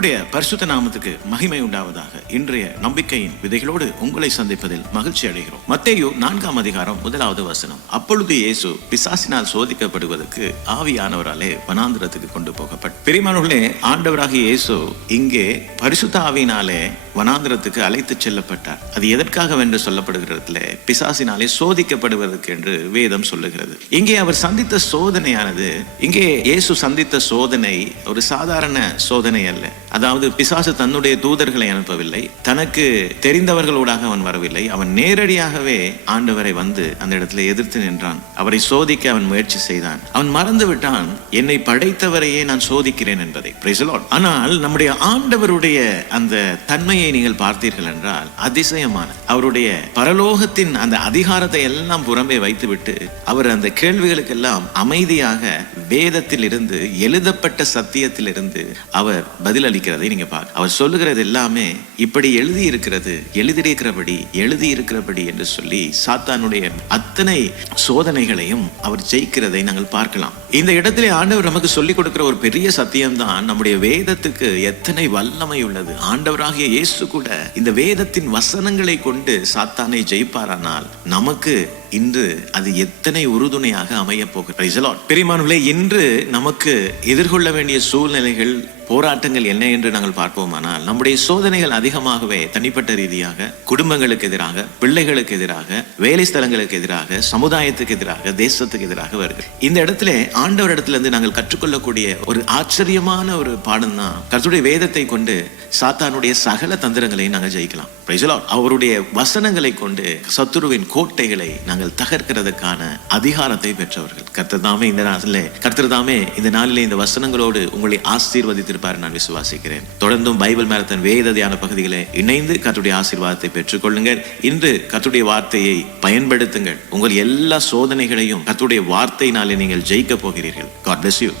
கர்த்தருடைய பரிசுத்த நாமத்துக்கு மகிமை உண்டாவதாக. இன்றைய நம்பிக்கையின் விதைகளோடு உங்களை சந்திப்பதில் மகிழ்ச்சி அடைகிறோம். மத்தேயு நான்காம் அதிகாரம் முதலாவது வசனம். அப்பொழுது இயேசு பிசாசினால் சோதிக்கப்படுவதற்கு ஆவியானவராலே வனாந்திரத்துக்கு கொண்டு போகப்பட்ட பிரிமானவர்களே ஆண்டவராகிய இயேசு இங்கே பரிசுத்த ஆவியினாலே வனாந்திரத்துக்கு அழைத்து செல்லப்பட்டார். அது எதற்காக என்று சொல்லப்படுகிறதுல பிசாசினாலே சோதிக்கப்படுவதற்கு என்று வேதம் சொல்லுகிறது. இங்கே அவர் சந்தித்த சோதனையானது இங்கே இயேசு சந்தித்த சோதனை ஒரு சாதாரண சோதனை அல்ல. அதாவது பிசாசு தன்னுடைய தூதர்களை அனுப்பவில்லை தனக்கு தெரிந்தவர்களோடாக அவன் வரவில்லை அவன் நேரடியாகவே ஆண்டவரை வந்து அந்த இடத்துல எதிர்த்து நின்றான். அவரை சோதிக்க அவன் முயற்சி செய்தான். அவன் மறந்து விட்டான் என்னை படைத்தவரையே நான் சோதிக்கிறேன் என்பதை. ஆனால் நம்முடைய ஆண்டவருடைய அந்த தன்மையை நீங்கள் பார்த்தீர்கள் என்றால் அதிசயமான அவருடைய பரலோகத்தின் அந்த அதிகாரத்தை எல்லாம் புறம்பே வைத்துவிட்டு அவர் அந்த கேள்விகளுக்கெல்லாம் அமைதியாக வேதத்தில் இருந்து எழுதப்பட்ட சத்தியத்தில் இருந்து அவர் பதிலளிக்கிறதை நீங்க பார்க்க. அவர் சொல்லுகிறது எல்லாமே இப்படி எழுதி இருக்கிறது எழுதியிருக்கிறபடி எழுதி இருக்கிறபடி என்று சொல்லி சாத்தானுடைய அத்தனை சோதனைகளையும் அவர் ஜெயிக்கிறதை நாங்கள் பார்க்கலாம். இந்த இடத்திலே ஆண்டவர் நமக்கு சொல்லிக் கொடுக்கிற ஒரு பெரிய சத்தியம்தான் நம்முடைய வேதத்துக்கு எத்தனை வல்லமை உள்ளது. ஆண்டவராகிய இயேசு கூட இந்த வேதத்தின் வசனங்களை கொண்டு சாத்தானை ஜெயிப்பாரானால் நமக்கு இன்று அது எத்தனை உறுதுணையாக அமைய போகிறது பெரியமானவர்களே இன்று நமக்கு எதிர்கொள்ள வேண்டிய சூழ்நிலைகள் போராட்டங்கள் என்ன என்று நாங்கள் பார்ப்போமானால் நம்முடைய சோதனைகள் அதிகமாகவே தனிப்பட்ட ரீதியாக குடும்பங்களுக்கு எதிராக பிள்ளைகளுக்கு எதிராக வேலை ஸ்தலங்களுக்கு எதிராக சமுதாயத்துக்கு எதிராக தேசத்துக்கு எதிராக வருகிறது இந்த இடத்துல ஆண்டவர் இடத்துல இருந்து நாங்கள் கற்றுக்கொள்ளக்கூடிய ஒரு ஆச்சரியமான ஒரு பாடம் தான் கருத்துடைய வேதத்தை கொண்டு சாத்தானுடைய சகல தந்திரங்களை நாங்கள் ஜெயிக்கலாம். அவருடைய வசனங்களை கொண்டு சத்துருவின் கோட்டைகளை நாங்கள் தகர்க்கிறதுக்கான அதிகாரத்தை பெற்றவர்கள். கர்த்தர் தாமே இந்த நாளிலே கர்த்தர் தாமே இந்த நாளிலே இந்த வசனங்களோடு உங்களை ஆசீர்வதித்திருப்பார் நான் விசுவாசிக்கிறேன். தொடர்ந்தும் பைபிள் மேரத்தன் வேத தியான பகுதிகளை இணைந்து கத்துடைய ஆசீர்வாதத்தை பெற்றுக்கொள்ளுங்கள் இன்று கத்துடைய வார்த்தையை பயன்படுத்துங்கள். உங்கள் எல்லா சோதனைகளையும் கத்துடைய வார்த்தையினாலே நீங்கள் ஜெயிக்க போகிறீர்கள். God bless you